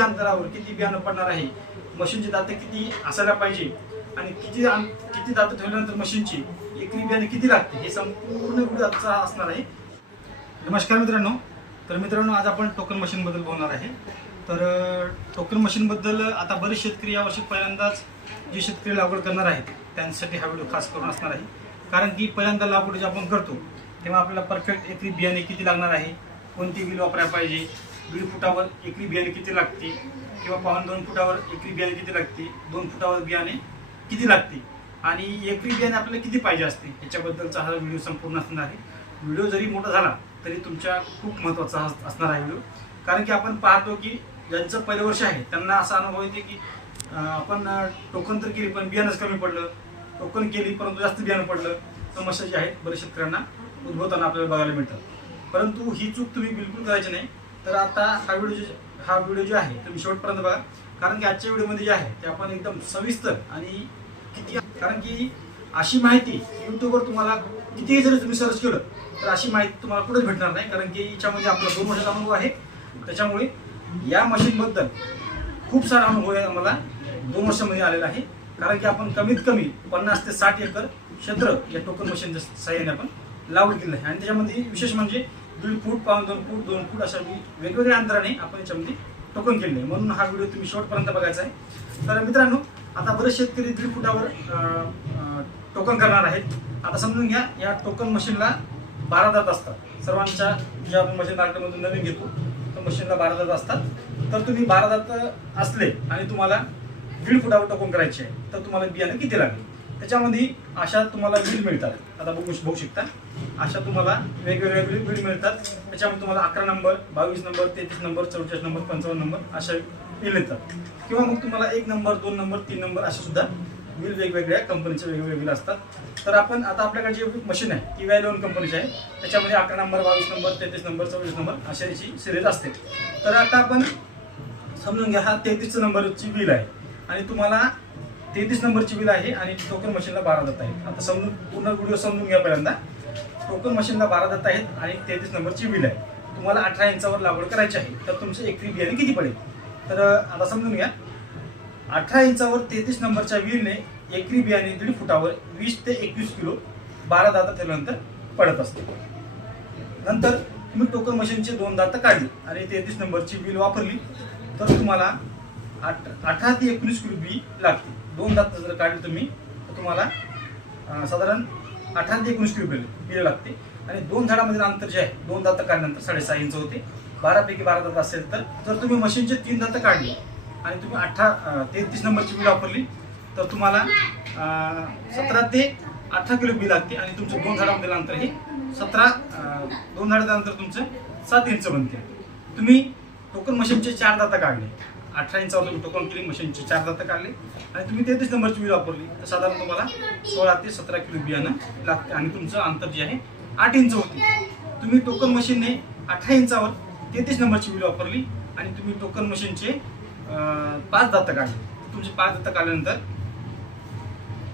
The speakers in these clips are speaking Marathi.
किती अंतरावर किती बियाणं पडणार आहे? मशीनची दातं किती असायला पाहिजे? आणि किती किती दात ठेवल्यानंतर मशीनची एकरी बियाणे किती लागते? हे संपूर्ण व्हिडिओ आजचा असणार आहे. नमस्कार मित्रांनो. तर मित्रांनो आज आपण टोकन मशीनबद्दल बोलणार आहे. तर टोकन मशीनबद्दल आता बरेच शेतकरी यावर्षी पहिल्यांदाच जे शेतकरी लागवड करणार आहेत त्यांच्यासाठी हा व्हिडिओ खास करून असणार आहे. कारण की पहिल्यांदा लागवड जे आपण करतो तेव्हा आपल्याला परफेक्ट एकरी बियाणे किती लागणार आहे? कोणती बिल वापरायला पाहिजे? दीड फुटावर एकरी बियाणे किती लागते? किंवा पाऊण दोन फुटावर एकरी बियाणे किती लागते? दोन फुटावर बियाणे किती लागते? आणि एकरी बियाणे आपल्याला किती पाहिजे असते? याच्याबद्दलचा हा व्हिडिओ संपूर्ण असणार आहे. व्हिडिओ जरी मोठा झाला तरी तुमच्या खूप महत्त्वाचा असणार आहे व्हिडिओ. कारण की आपण पाहतो की ज्यांचं पहिलं वर्ष आहे त्यांना असा अनुभव येते की आपण टोकन तर केली पण बियाणंच कमी पडलं. टोकन केली परंतु जास्त बियाणं पडलं. समस्या जी आहेत बऱ्याच शेतकऱ्यांना उद्भवताना आपल्याला बघायला मिळतात परंतु ही चूक तुम्ही बिलकुल करायची नाही. तर आता हा व्हिडिओ जे हा व्हिडिओ जो आहे तुम्ही शेवटपर्यंत बघा. कारण की आजच्या व्हिडिओमध्ये जे आहे ते आपण एकदम सविस्तर आणि किती कारण की अशी माहिती युट्यूबवर तुम्हाला कितीही जरी तुम्ही सर्च केलं तर अशी माहिती तुम्हाला कुठेच भेटणार नाही. कारण की याच्यामध्ये आपला दोन वर्षाचा अनुभव आहे. त्याच्यामुळे या मशीनबद्दल खूप सारा अनुभव आहे आम्हाला दोन वर्षामध्ये आलेला आहे. कारण की आपण कमीत कमी पन्नास ते साठ एकर क्षेत्र या टोकन मशीनच्या सहाय्याने आपण लागवड केलेलं आहे. आणि त्याच्यामध्ये विशेष म्हणजे दीड फूट पाऊन दोन फूट दोन फूट अशा वेगवेगळ्या अंतराने आपण याच्यामध्ये टोकन केलेलं आहे. म्हणून हा व्हिडिओ तुम्ही शेवटपर्यंत बघायचा आहे. तर मित्रांनो आता बरेच शेतकरी दीड फुटावर टोकन करणार आहेत. आता समजून घ्या या टोकन मशीनला बारा दात असतात. सर्वांच्या जे आपण मशीन मार्केटमधून नवीन घेतो तर मशीनला बारा दात असतात. तर तुम्ही बारा दात असले आणि तुम्हाला दीड फुटावर टोकन करायचे आहे तर तुम्हाला बियाणं किती लागेल? त्याच्यामध्ये अशा तुम्हाला बिल मिळतात. आता बघू बघू शकता. अशा तुम्हाला वेगवेगळे बिल बिल मिळतात. त्याच्यामध्ये तुम्हाला अकरा नंबर बावीस नंबर तेहतीस नंबर चौतीस नंबर पंचावन्न नंबर अशा बिल येतात. किंवा मग तुम्हाला एक नंबर दोन नंबर तीन नंबर अशा सुद्धा बिल वेगवेगळ्या कंपनीचे वेगवेगळे बिल असतात. तर आपण आता आपल्याकडे जे मशीन आहे ती वॅलोन कंपनीची आहे त्याच्यामध्ये अकरा नंबर बावीस नंबर तेहतीस नंबर चौतीस नंबर अशा याची सिरीज असते. तर आता आपण समजून घ्या हा तेहतीस नंबरची बिल आहे. आणि तुम्हाला तेहतीस नंबरची बिल आहे आणि टोकन मशीनला बारा दत्त आहेत. आता समजून पूर्ण व्हिडिओ समजून घ्या पहिल्यांदा. टोकन मशीनला बारा दत्त आहेत आणि तेहतीस नंबरची बिल आहे. तुम्हाला अठरा इंचावर लागवड करायची आहे तर तुमचं एकरी बियाणे किती पडेल? तर आता समजून घ्या. अठरा इंचावर तेहतीस नंबरच्या विलने एकरी बियाणे दीड फुटावर वीस ते एकवीस किलो बारा दाता ठेवल्यानंतर पडत असते. नंतर तुम्ही टोकन मशीनचे दोन दात काढली आणि तेहतीस नंबरची बिल वापरली. तर तुम्हाला आठ अठरा ते एकोणीस किलो बी लागते दोन दात जर काढलं तुम्ही तर तुम्हाला साधारण अठरा ते एकोणीस किलो बिल लागते आणि दोन झाडामधील अंतर जे आहे दोन दात काढल्यानंतर साडेसहा इंच होते. बारापैकी बारा दात असेल तर जर तुम्ही मशीनचे तीन दात काढले आणि तुम्ही अठरा तेहतीस नंबरची बिल वापरली तर तुम्हाला सतरा ते अठरा किलो बी लागते आणि तुमचं दोन झाडामधील अंतर हे सतरा दोन झाडाचं अंतर तुमचं सात इंच बनते. तुम्ही टोकन मशीनचे चार दाता काढले. अठरा इंचावर तुम्ही टोकन केली मशीनचे चार दात काढले. आणि तुम्ही तेहतीस नंबरची वीज वापरली. तर साधारण तुम्हाला सोळा ते सतरा किलो बियाणं लागते. आणि तुमचं अंतर जे आहे आठ इंच होते. तुम्ही टोकन मशीनने अठरा इंचावर तेहतीस नंबरची वीज वापरली. आणि तुम्ही टोकन मशीनचे पाच दात काढले. तुमचे पाच दात काढल्यानंतर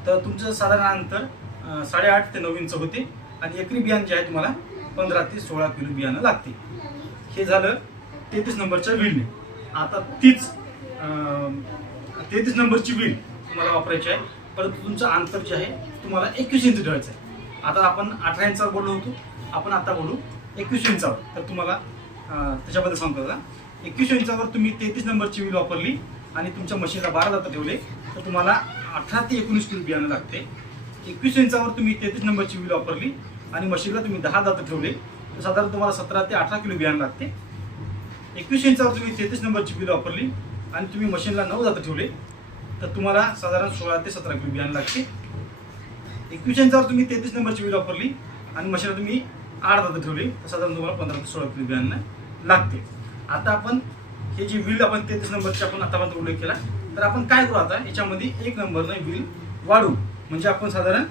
तर तुमचं साधारण अंतर साडेआठ ते नऊ इंच होते. आणि एकरी बियाणं जे आहे तुम्हाला पंधरा ते सोळा किलो बियाणं लागते. हे झालं तेहतीस नंबरच्या व्हीलने आता तीच तेहतीस नंबरची व्हील तुम्हाला वापरायची आहे. परंतु तुमचं अंतर जे आहे तुम्हाला एकवीस इंच ठेवायचं आहे. आता आपण अठरा इंचावर बोललो होतो. आपण आता बोलू एकवीस इंचावर तर तुम्हाला त्याच्याबद्दल सांगतो का एकवीस इंचावर तुम्ही तेहतीस नंबरची व्हील वापरली आणि तुमच्या मशीनला बारा दाता ठेवले तर तुम्हाला अठरा ते एकोणीस किलो बियाणं लागते. एकवीस इंचावर तुम्ही तेहतीस नंबरची व्हील वापरली आणि मशीनला तुम्ही दहा दात ठेवले तर साधारण तुम्हाला सतरा ते अठरा किलो बियाणं लागते. एकवीस इंचावर तुम्ही तेहतीस नंबरची बिल वापरली आणि तुम्ही मशीनला नऊ दात ठेवले तर तुम्हाला साधारण सोळा ते सतरा किलो बियाणं लागते. एकवीस इंचावर तुम्ही तेहतीस नंबरची बिल वापरली आणि मशीनला तुम्ही आठ दात ठेवले तर साधारण तुम्हाला पंधरा ते सोळा किलो बियाणं लागते. आता आपण हे जी बिल आपण तेहतीस नंबरची आपण आतापर्यंत उल्लेख केला तर आपण काय करू आता याच्यामध्ये एक नंबरनं बिल वाढू म्हणजे आपण साधारण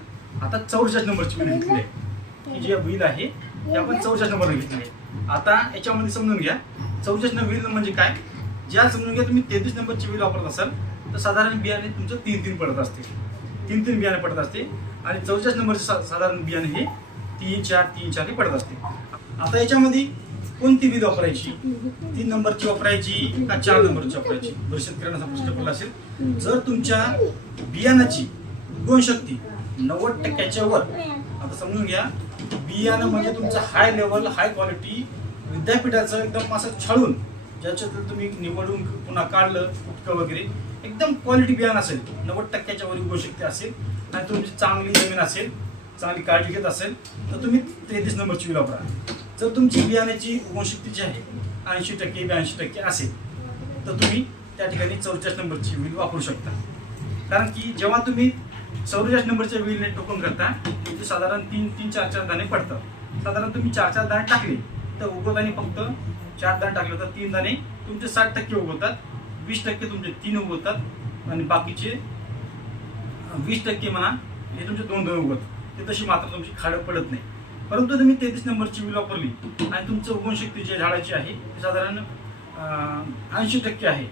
आता चौसष्ट नंबरची बिल घेतली आहे. हे जी बिल आहे ती आपण चौसष्ट नंबरला घेतली आहे. आता याच्यामध्ये समजून घ्या. चौतीस व्हील म्हणजे काय? ज्या समजून घ्या तुम्ही तेहतीस नंबरची व्हील वापरत असाल तर साधारण बियाणे तुमचं तीन तीन पडत असते. तीन तीन बियाणे पडत असते. आणि चौतीस नंबरचे सा- साधारण बियाणे हे तीन चार तीन चार हे पडत असते. आता याच्यामध्ये कोणती वीज वापरायची? तीन नंबरची वापरायची का चार नंबरची वापरायची? बरं शेतकऱ्यांना प्रश्न पडला असेल. जर तुमच्या बियाणाची उगवणशक्ती नव्वद टक्क्याच्या वर आता समजून घ्या बियाणं म्हणजे तुमचं हाय लेवल हाय क्वालिटी विद्यापीठाचं एकदम असं छळून ज्याच्यातून तुम्ही निवडून पुन्हा काढलं उटकं वगैरे एकदम क्वालिटी बियाणं असेल. नव्वद टक्क्याच्या वर उगवणशक्ती असेल. आणि तुमची चांगली जमीन असेल चांगली काळजी घेत असेल तर तुम्ही तेहतीस नंबरची विल वापरा. जर तुमची बियाण्याची उगवणशक्ती जी आहे ऐंशी टक्के ब्याऐंशी टक्के असेल तर तुम्ही त्या ठिकाणी चौचाळीस नंबरची व्हील वापरू शकता. कारण की जेव्हा तुम्ही चौवेचाळीस नंबरच्या व्हीलने टोकन करता ते साधारण तीन तीन चार चार दाणे पडतात. साधारण तुम्ही चार चार दाणे टाकले तर उगवताना फक्त चार दाणे टाकले तर तीन दाणे. तुमचे साठ टक्के उगवतात वीस टक्के तुमचे तीन उगवतात आणि बाकीचे वीस टक्के म्हणा हे तुमचे दोन दोन उगवतात ते तशी मात्र तुमची खाडं पडत नाही. परंतु तुम्ही तेहतीस नंबरची व्हील वापरली आणि तुमचं उगवणशक्ती जे झाडाची आहे ती साधारण ऐंशी टक्के आहे.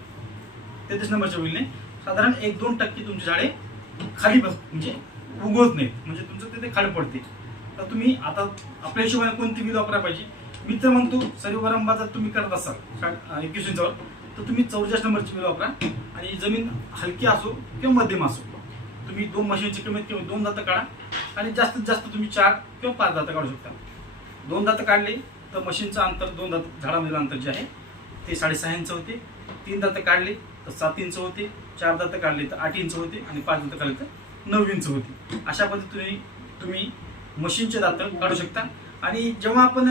तेहतीस नंबरच्या व्हीलने साधारण एक दोन टक्के तुमची झाडे खाली बस म्हणजे उगवत नाहीत. म्हणजे तुमचं तिथे खाली पडते. तर तुम्ही आता आपल्या हिशोबाने कोणती बिल वापरायला पाहिजे? मी तर म्हणतो सर्वरंबा जर तुम्ही करत असाल एकवीस इंचावर तर तुम्ही चौवेचाळीस नंबरची व्हील वापरा आणि जमीन हलकी असो किंवा मध्यम असो. तुम्ही दोन मशीनची किंमत किंवा दोन दातं काढा आणि जास्तीत जास्त तुम्ही चार किंवा पाच दातं काढू शकता. दोन दातं काढले तर मशीनचं अंतर दोन दात झाडामधील अंतर जे आहे ते साडेसहा इंच होते. तीन दातं काढले तर सात इंच होते. चार दातं काढले तर आठ इंच होते आणि पाच दातं काढले तर नऊ इंच होते. अशा पद्धतीने तुम्ही मशीनचे दातं काढू शकता. आणि जेव्हा आपण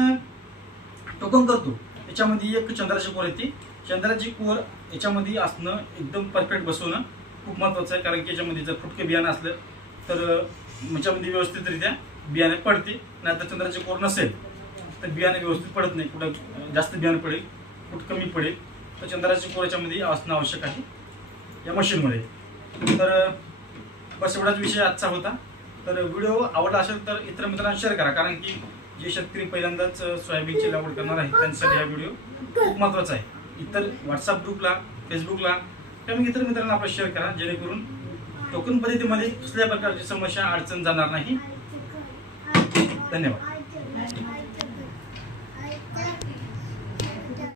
टोकन करतो. याच्यामध्ये एक चंद्राची कोर येते. चंद्राची कोर याच्यामध्ये असणं एकदम परफेक्ट बसवणं खूप महत्वाचं आहे. कारण की याच्यामध्ये जर फुटके बियाणं असलं तर याच्यामध्ये व्यवस्थितरित्या बियाणे पडते. नाहीतर चंद्राची कोर नसेल तर बियाणे व्यवस्थित पडत नाही. कुठं जास्त बियाणं पडेल कुठं कमी पडेल तर चंद्राची कोर याच्यामध्ये असणं आवश्यक आहे. या मशीनमध्ये तर बस एवढाच विषय आजचा होता. तर व्हिडिओ आवडला असेल तर इतर मित्रांना शेअर करा. कारण की जे शेतकरी पहिल्यांदाच सोयाबीनची लागवड करणार आहेत त्यांच्यासाठी हा व्हिडिओ खूप महत्त्वाचा आहे. इतर व्हॉट्सअप ग्रुपला फेसबुकला किंवा इतर मित्रांना आपण शेअर करा जेणेकरून टोकन पद्धतीमध्ये कुठल्या प्रकारची समस्या अडचण जाणार नाही. धन्यवाद.